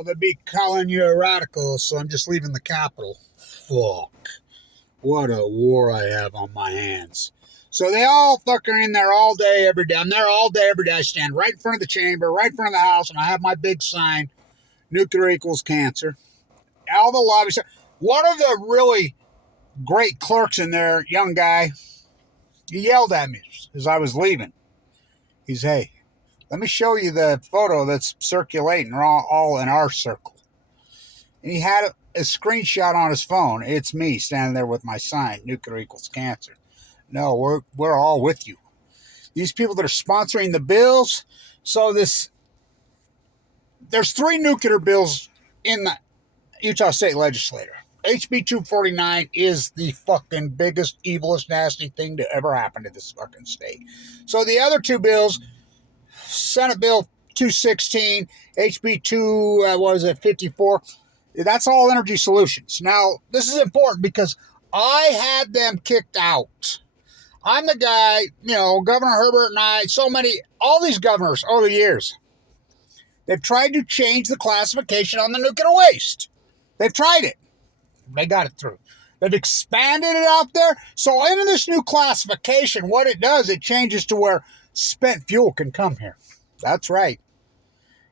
Oh, they'd be calling you a radical, so I'm just leaving the Capitol. Fuck. What a war I have on my hands. So they all fucking in there all day, every day. I'm there all day, every day. I stand right in front of the chamber, right in front of the house, and I have my big sign, nuclear equals cancer. All the lobbies. One of the really great clerks in there, young guy, he yelled at me as I was leaving. He's, hey, let me show you the photo that's circulating all in our circle. And he had a screenshot on his phone. It's me standing there with my sign, nuclear equals cancer. No, we're all with you. These people that are sponsoring the bills. So there's 3 nuclear bills in the Utah State Legislature. HB 249 is the fucking biggest, evilest, nasty thing to ever happen to this fucking state. So the other 2 bills, Senate Bill 216, HB 54, that's all energy solutions. Now, this is important because I had them kicked out. I'm the guy, Governor Herbert and I, all these governors over the years, they've tried to change the classification on the nuclear waste. They've tried it. They got it through. They've expanded it out there. So in this new classification, what it does, it changes to where spent fuel can come here. That's right.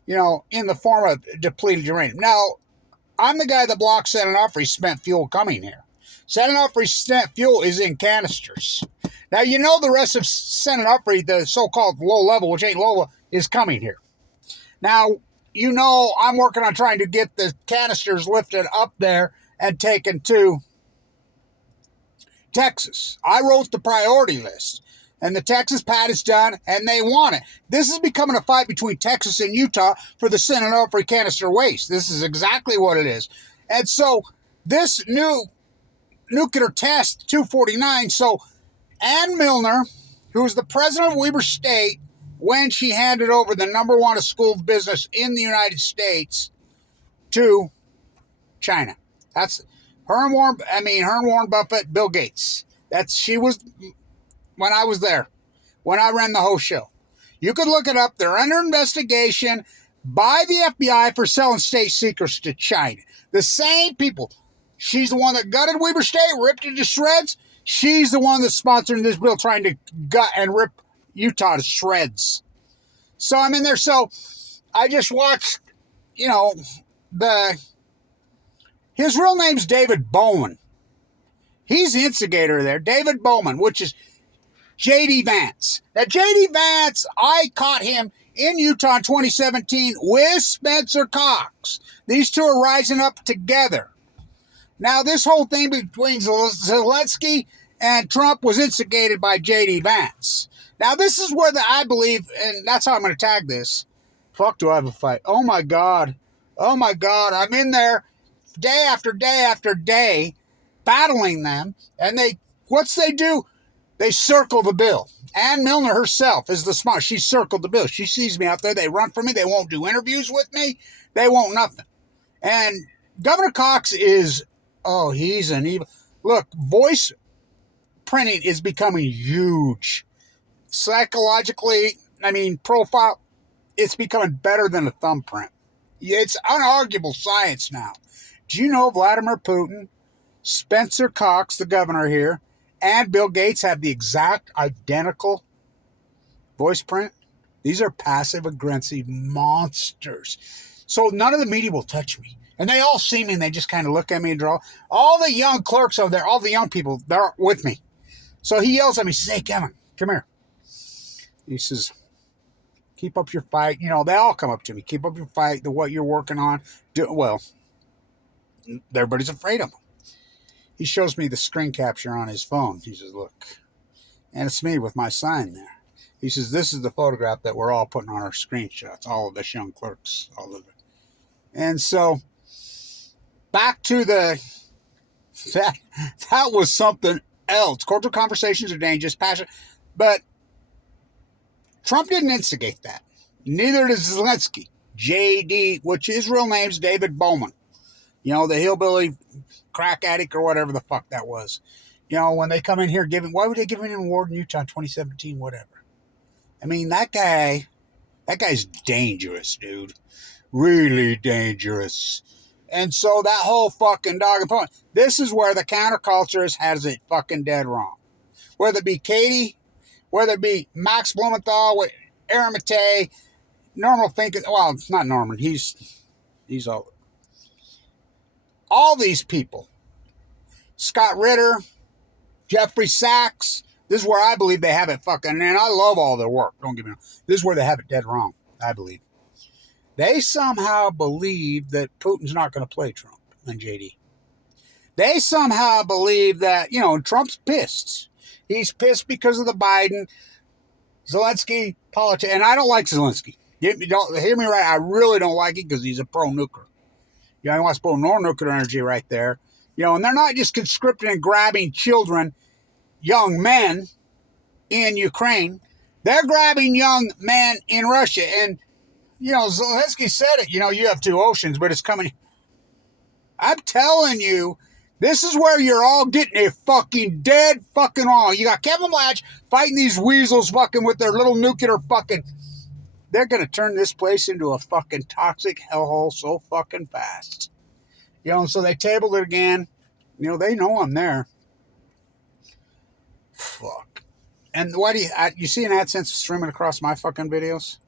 In the form of depleted uranium. Now, I'm the guy that blocks San Onofre's spent fuel coming here. San Onofre's spent fuel is in canisters. Now, the rest of San Onofre, the so-called low level, which ain't low, is coming here. Now, I'm working on trying to get the canisters lifted up there and taken to Texas. I wrote the priority list, and the Texas pad is done, and they want it. This is becoming a fight between Texas and Utah for the San Onofre canister waste. This is exactly what it is. And so this new nuclear test, 249, so Ann Milner, who was the president of Weber State when she handed over the #1 school of business in the United States to China. That's her and Warren Buffett, Bill Gates. She was when I was there, when I ran the whole show. You could look it up. They're under investigation by the FBI for selling state secrets to China. The same people. She's the one that gutted Weber State, ripped it to shreds. She's the one that's sponsoring this bill, trying to gut and rip Utah to shreds. So I'm in there. So I just watched, his real name's David Bowman. He's the instigator there, David Bowman, which is J.D. Vance. Now, J.D. Vance, I caught him in Utah in 2017 with Spencer Cox. These 2 are rising up together. Now, this whole thing between Zelenskyy and Trump was instigated by J.D. Vance. Now, this is where I believe, and that's how I'm going to tag this. Fuck, do I have a fight? Oh, my God. I'm in there day after day after day battling them. And what's they do? They circle the bill. Ann Milner herself is the smart. She circled the bill. She sees me out there. They run from me. They won't do interviews with me. They won't nothing. And Governor Cox is, he's an evil. Look, voice printing is becoming huge. Psychologically, profile, it's becoming better than a thumbprint. It's unarguable science now. Do you know Vladimir Putin, Spencer Cox, the governor here, and Bill Gates have the exact identical voice print? These are passive-aggressive monsters. So none of the media will touch me. And they all see me, and they just kind of look at me and draw. All the young clerks over there, all the young people, they're with me. So he yells at me, he says, hey, Kevin, come here. He says, keep up your fight. They all come up to me. Keep up your fight, what you're working on. Everybody's afraid of him. He shows me the screen capture on his phone. He says, look. And it's me with my sign there. He says, this is the photograph that we're all putting on our screenshots. All of us young clerks. All of it. And so, back to that was something else. Cordial conversations are dangerous, passionate. But Trump didn't instigate that. Neither does Zelenskyy. JD, which his real name's David Bowman. The hillbilly crack addict or whatever the fuck that was. When they come in here why would they give him an award in Utah in 2017, whatever? That guy's dangerous, dude. really dangerous. And so that whole fucking dog and pony, this is where the counterculturist has it fucking dead wrong. Whether it be Katie, whether it be Max Blumenthal with Aaron Matei, Normal thinking, well, it's not Norman, he's all these people. Scott Ritter, Jeffrey Sachs, this is where I believe they have it fucking, and I love all their work, don't get me wrong. This is where they have it dead wrong, I believe. They somehow believe that Putin's not going to play Trump and JD. They somehow believe that, Trump's pissed. He's pissed because of the Biden, Zelenskyy politics. And I don't like Zelenskyy. Don't hear me right. I really don't like it because he's a pro-nuclear. He wants to put more nuclear energy right there. And they're not just conscripting and grabbing children, young men in Ukraine. They're grabbing young men in Russia. And, Zelenskyy said it. You have two oceans, but it's coming. I'm telling you, this is where you're all getting it fucking dead fucking wrong. You got Kevin Blatch fighting these weasels fucking with their little nuclear fucking... They're going to turn this place into a fucking toxic hellhole so fucking fast. So they tabled it again. They know I'm there. Fuck. And why do you see an AdSense streaming across my fucking videos?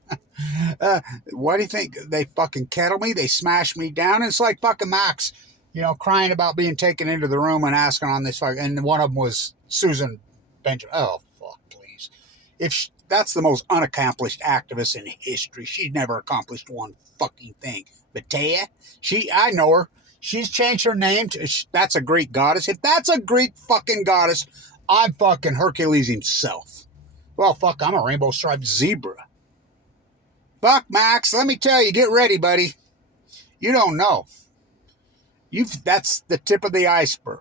Why do you think they fucking kettle me? They smash me down. And it's like fucking Max, crying about being taken into the room and asking on this fucking, and one of them was Susan Benjamin. Oh, fuck, please. That's the most unaccomplished activist in history. She's never accomplished one fucking thing. Batea, I know her. She's changed her name to, that's a Greek goddess. If that's a Greek fucking goddess, I'm fucking Hercules himself. Well, fuck, I'm a rainbow striped zebra. Fuck, Max, let me tell you, get ready, buddy. You don't know. That's the tip of the iceberg.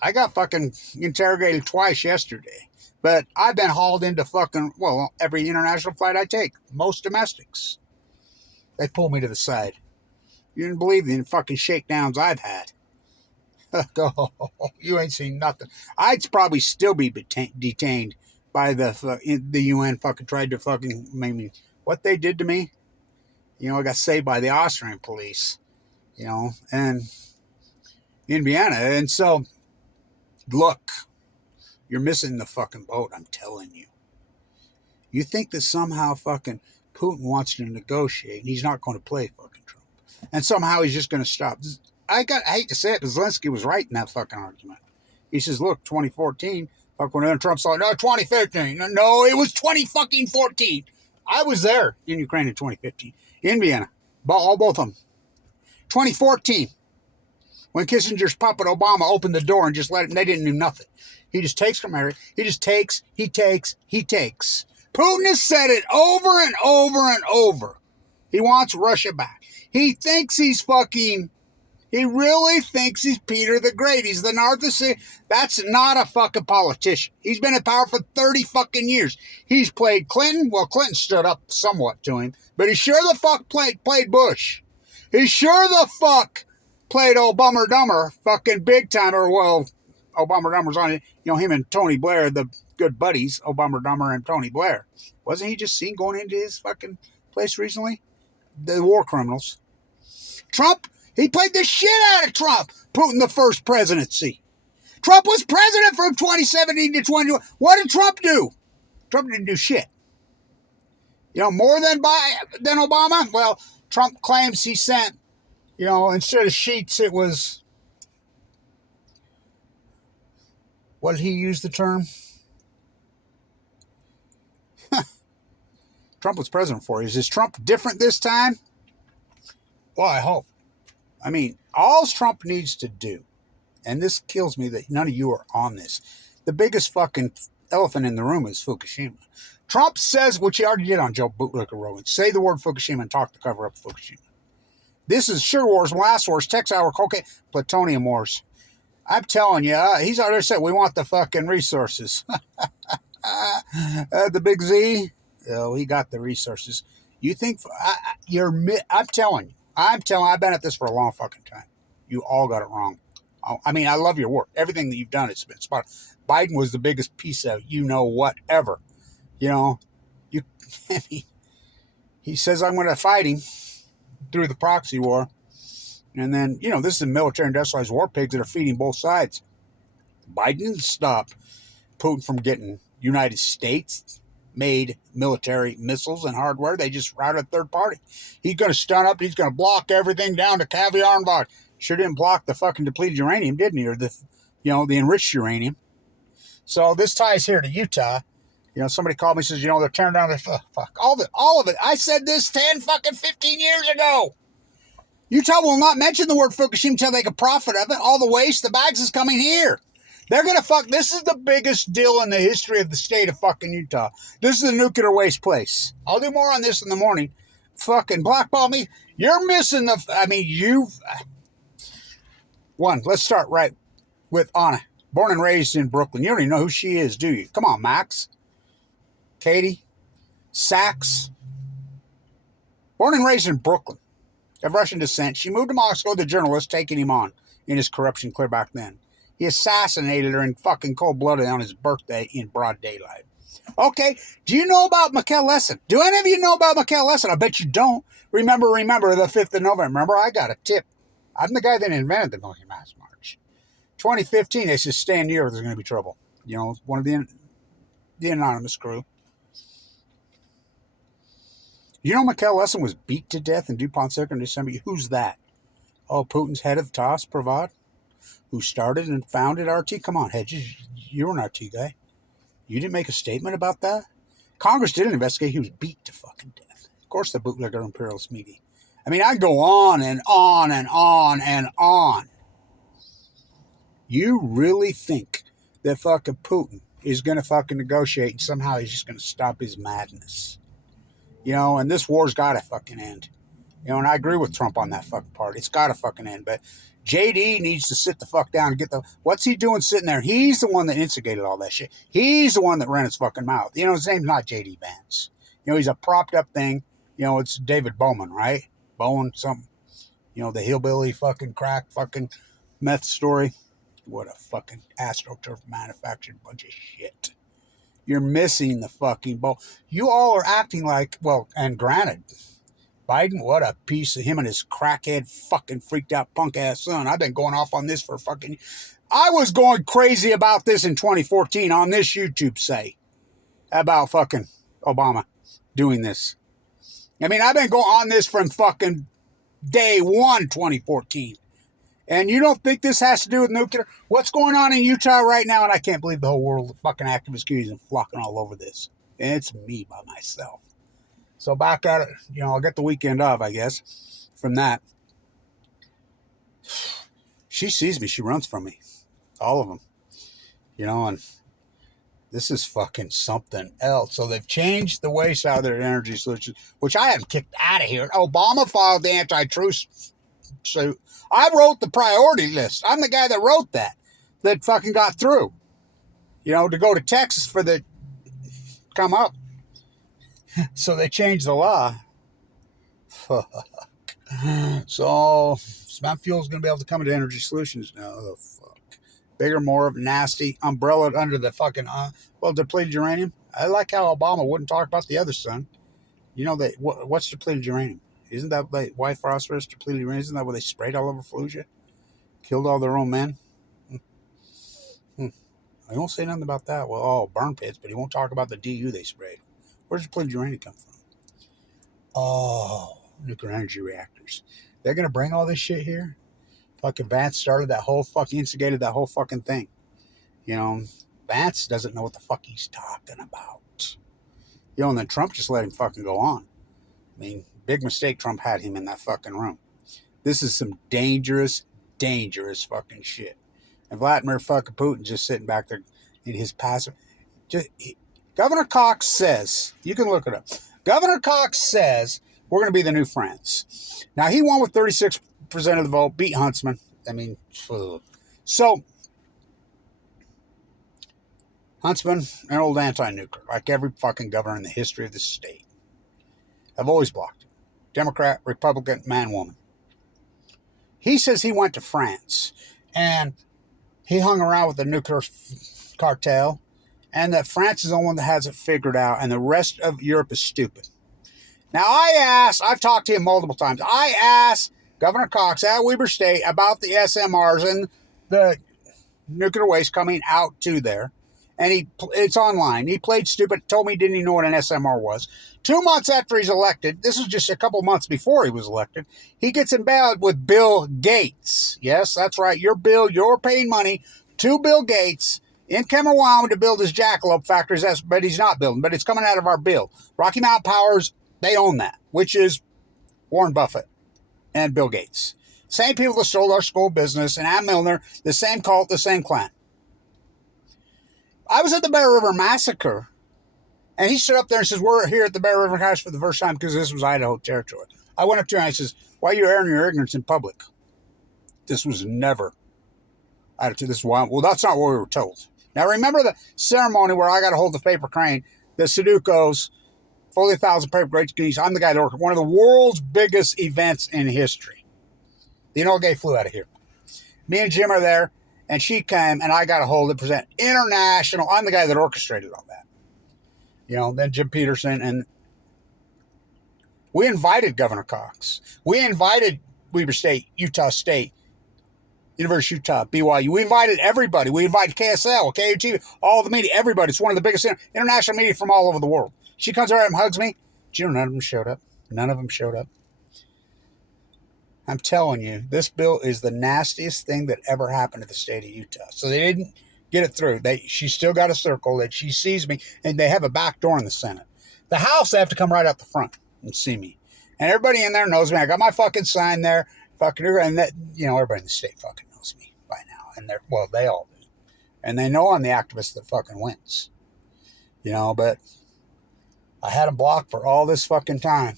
I got fucking interrogated twice yesterday. But I've been hauled into fucking, every international flight I take. Most domestics. They pull me to the side. You didn't believe the fucking shakedowns I've had. You ain't seen nothing. I'd probably still be detained by the UN fucking tried to fucking make me. What they did to me, I got saved by the Austrian police, and in Vienna. And so, look. You're missing the fucking boat, I'm telling you. You think that somehow fucking Putin wants to negotiate and he's not going to play fucking Trump. And somehow he's just going to stop. I hate to say it, but Zelenskyy was right in that fucking argument. He says, look, 2014, fuck when Trump's like, no, 2015. No, it was 2014. I was there in Ukraine in 2015, in Vienna. Both of them. 2014. When Kissinger's puppet Obama opened the door and just let him, they didn't do nothing. He just takes from America. He just takes, he takes. Putin has said it over and over and over. He wants Russia back. He thinks he really thinks he's Peter the Great. He's the narcissist. That's not a fucking politician. He's been in power for 30 fucking years. He's played Clinton. Well, Clinton stood up somewhat to him, but he sure the fuck played Bush. He sure the fuck played old Bummer Dummer fucking big time. Or, well, Obama Dummer's on it. Him and Tony Blair, the good buddies, Obama Dummer and Tony Blair. Wasn't he just seen going into his fucking place recently? The war criminals. Trump, he played the shit out of Trump. Putin, the first presidency. Trump was president from 2017 to 2021. What did Trump do? Trump didn't do shit. More than Obama? Well, Trump claims he sent, instead of sheets, it was, what did he use the term? Trump was president for. Is Trump different this time? Well, I hope. I mean, all Trump needs to do, and this kills me that none of you are on this, the biggest fucking elephant in the room is Fukushima. Trump says, which he already did on Joe Bootlicker Rogan, say the word Fukushima and talk to cover up Fukushima. This is Sure Wars, Blast Wars, Texas Hour, Cocaine, Plutonium Wars. I'm telling you, he's already said we want the fucking resources. The big Z, he got the resources. You think I'm telling you, I've been at this for a long fucking time. You all got it wrong. I mean, I love your work. Everything that you've done, it's been spot. Biden was the biggest piece of whatever. I mean, He says, I'm going to fight him through the proxy war. And then, this is a military industrialized war pigs that are feeding both sides. Biden didn't stop Putin from getting United States made military missiles and hardware. They just routed a third party. He's going to stun up. He's going to block everything down to caviar and vodka. Sure didn't block the fucking depleted uranium, didn't he? Or the enriched uranium. So this ties here to Utah. Somebody called me and says, they're tearing down the fuck. All of it. I said this 15 years ago. Utah will not mention the word Fukushima until they can profit of it. All the waste, the bags is coming here. They're going to fuck. This is the biggest deal in the history of the state of fucking Utah. This is a nuclear waste place. I'll do more on this in the morning. Fucking blackball me. You're missing let's start right with Anna. Born and raised in Brooklyn. You don't even know who she is, do you? Come on, Max. Katie. Sachs. Born and raised in Brooklyn. Of Russian descent. She moved to Moscow, the journalist, taking him on in his corruption clear back then. He assassinated her in fucking cold-blooded on his birthday in broad daylight. Okay, do you know about Mikhail Lessin? Do any of you know about Mikhail Lessin? I bet you don't. Remember the 5th of November. Remember, I got a tip. I'm the guy that invented the Military Mass March. 2015, they said, stay in New York, there's going to be trouble. One of the anonymous crew. Mikhail Lessin was beat to death in DuPont Circle in December. Who's that? Oh, Putin's head of TSAR, Provad, who started and founded RT. Come on, Hedges, you're an RT guy. You didn't make a statement about that? Congress didn't investigate. He was beat to fucking death. Of course, the bootlegger imperialist media. I mean, I go on and on and on and on. You really think that fucking Putin is going to fucking negotiate and somehow he's just going to stop his madness? And this war's got to fucking end. And I agree with Trump on that fucking part. It's got to fucking end. But JD needs to sit the fuck down and what's he doing sitting there? He's the one that instigated all that shit. He's the one that ran his fucking mouth. His name's not JD Vance. He's a propped up thing. It's David Bowman, right? Bowen, something. The hillbilly fucking crack fucking meth story. What a fucking astroturf manufactured bunch of shit. You're missing the fucking ball. You all are acting like, and granted, Biden, what a piece of him and his crackhead fucking freaked out punk ass son. I've been going off on this for fucking... I was going crazy about this in 2014 on this YouTube say about fucking Obama doing this. I mean, I've been going on this from fucking day one, 2014. And you don't think this has to do with nuclear? What's going on in Utah right now? And I can't believe the whole world of fucking activist communities are flocking all over this. And it's me by myself. So back at it, I'll get the weekend off, I guess, from that. She sees me. She runs from me. All of them. And this is fucking something else. So they've changed the waste out of their energy solutions, which I haven't kicked out of here. Obama filed the antitrust suit. I wrote the priority list. I'm the guy that wrote that fucking got through. To go to Texas for the come up. So they changed the law. Fuck. So Smart Fuel's going to be able to come into Energy Solutions now. Oh, fuck. Bigger, more of nasty, umbrella under the fucking, depleted uranium. I like how Obama wouldn't talk about the other son. What's depleted uranium? Isn't that like white phosphorus depleted uranium? Isn't that what they sprayed all over Fallujah? Killed all their own men? I won't say nothing about that. Well, burn pits, but he won't talk about the DU they sprayed. Where's depleted uranium come from? Oh, nuclear energy reactors. They're going to bring all this shit here? Fucking Vance instigated that whole fucking thing. Vance doesn't know what the fuck he's talking about. And then Trump just let him fucking go on. I mean, big mistake Trump had him in that fucking room. This is some dangerous, dangerous fucking shit. And Vladimir fucking Putin just sitting back there in his passive... Governor Cox says, you can look it up. Governor Cox says, we're going to be the new France. Now, he won with 36% of the vote, beat Huntsman. I mean, so, Huntsman, an old anti-nuclear, like every fucking governor in the history of the state. I've always blocked him. Democrat, Republican, man, woman. He says he went to France, and he hung around with the nuclear cartel, and that France is the only one that has it figured out, and the rest of Europe is stupid. Now, I've talked to him multiple times. I asked Governor Cox at Weber State about the SMRs and the nuclear waste coming out to there. And it's online. He played stupid, told me he didn't even know what an SMR was. 2 months after he's elected, this was just a couple months before he was elected, he gets embedded with Bill Gates. Yes, that's right. You're paying money to Bill Gates in Cameron, Wyoming to build his jackalope factories, but he's not building, but it's coming out of our bill. Rocky Mountain Powers, they own that, which is Warren Buffett and Bill Gates. Same people that stole our school business, and Ann Milner, the same cult, the same clan. I was at the Bear River Massacre, and he stood up there and says, we're here at the Bear River House for the first time because this was Idaho territory. I went up to him and I says, why are you airing your ignorance in public? This was never Idaho. This is why. Well, that's not what we were told. Now, remember the ceremony where I got to hold the paper crane, the Sudokus, fully 1,000 paper great geese. I'm the guy that worked one of the world's biggest events in history. The Enola Gay flew out of here. Me and Jim are there, and she came, and I got to hold it, present international. I'm the guy that orchestrated all that. Then Jim Peterson, and we invited Governor Cox. We invited Weber State, Utah State, University of Utah, BYU. We invited everybody. We invited KSL, KUTV, all the media, everybody. It's one of the biggest international media from all over the world. She comes over and hugs me. None of them showed up. None of them showed up. I'm telling you, this bill is the nastiest thing that ever happened to the state of Utah. So they didn't get it through. She still got a circle that she sees me, and they have a back door in the Senate. The House, they have to come right out the front and see me. And everybody in there knows me. I got my fucking sign there. And that, everybody in the state fucking knows me by now. And they all do. And they know I'm the activist that fucking wins. But I had them blocked for all this fucking time.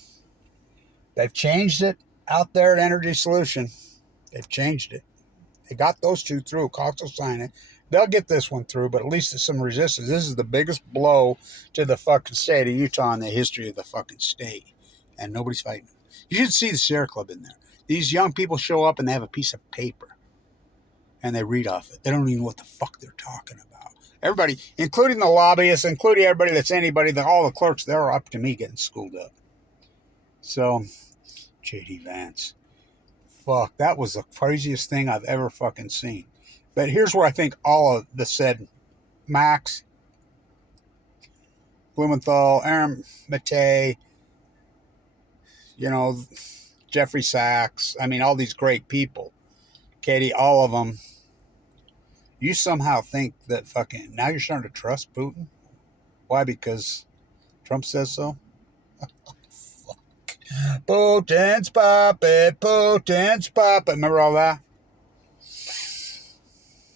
They've changed it out there at Energy Solution. They've changed it. They got those two through. Cox will sign it. They'll get this one through, but at least there's some resistance. This is the biggest blow to the fucking state of Utah in the history of the fucking state. And nobody's fighting. You should see the Sierra Club in there. These young people show up and they have a piece of paper. And they read off it. They don't even know what the fuck they're talking about. Everybody, including the lobbyists, including everybody that's anybody, all the clerks, they're up to me getting schooled up. So, J.D. Vance. Fuck, that was the craziest thing I've ever fucking seen. But here's where I think all of the said Max, Blumenthal, Aaron Mattei, Jeffrey Sachs, all these great people, Katie, all of them, you somehow think that fucking, now you're starting to trust Putin? Why? Because Trump says so? Fuck. Putin's puppet, Putin's puppet. Remember all that?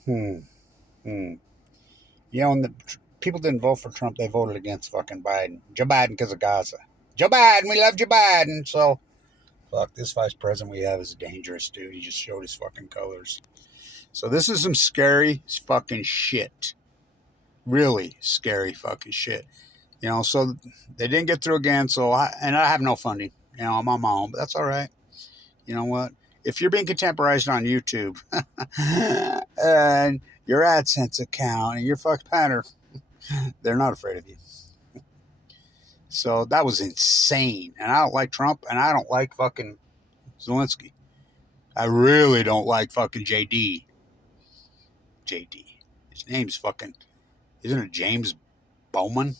And the people didn't vote for Trump, they voted against fucking Biden. Joe Biden because of Gaza. Joe Biden, we love Joe Biden. So, fuck, this vice president we have is a dangerous dude. He just showed his fucking colors. So this is some scary fucking shit. Really scary fucking shit. So they didn't get through again. So I have no funding. I'm on my own, but that's all right. You know what? If you're being contemporized on YouTube and your AdSense account and your fucking pattern, they're not afraid of you. So that was insane. And I don't like Trump, and I don't like fucking Zelenskyy. I really don't like fucking JD. His name's fucking, isn't it James Bowman?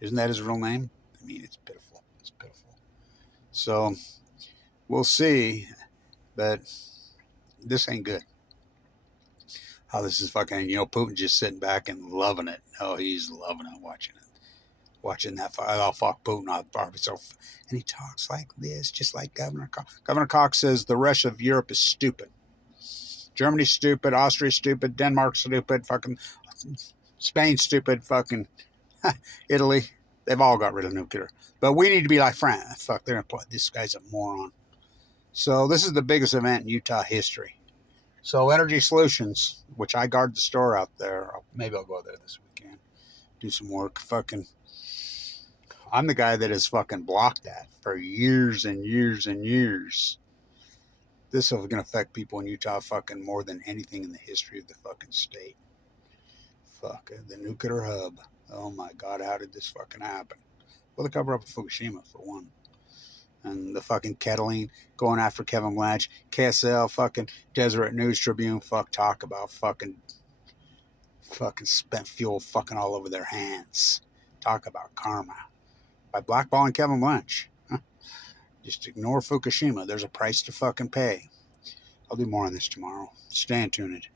Isn't that his real name? It's pitiful. It's pitiful. So we'll see. But this ain't good. How this is fucking, Putin just sitting back and loving it. Oh, he's loving it, watching it. Watching that. Oh, fuck Putin. And he talks like this, just like Governor Cox. Governor Cox says the rest of Europe is stupid. Germany's stupid. Austria's stupid. Denmark's stupid. Fucking Spain's stupid. Fucking Italy. They've all got rid of nuclear. But we need to be like France. Fuck, they're going to put this guy's a moron. So this is the biggest event in Utah history. So Energy Solutions, which I guard the store out there. Maybe I'll go there this weekend. Do some work. I'm the guy that has fucking blocked that for years and years and years. This is going to affect people in Utah fucking more than anything in the history of the fucking state. Fuck, the nuclear hub. Oh my God, how did this fucking happen? Well, they cover up Fukushima for one. And the fucking kettling going after Kevin Blanch. KSL, fucking Deseret News Tribune, talk about fucking spent fuel fucking all over their hands. Talk about karma. By blackballing Kevin Blanch. Huh? Just ignore Fukushima. There's a price to fucking pay. I'll do more on this tomorrow. Stay tuned.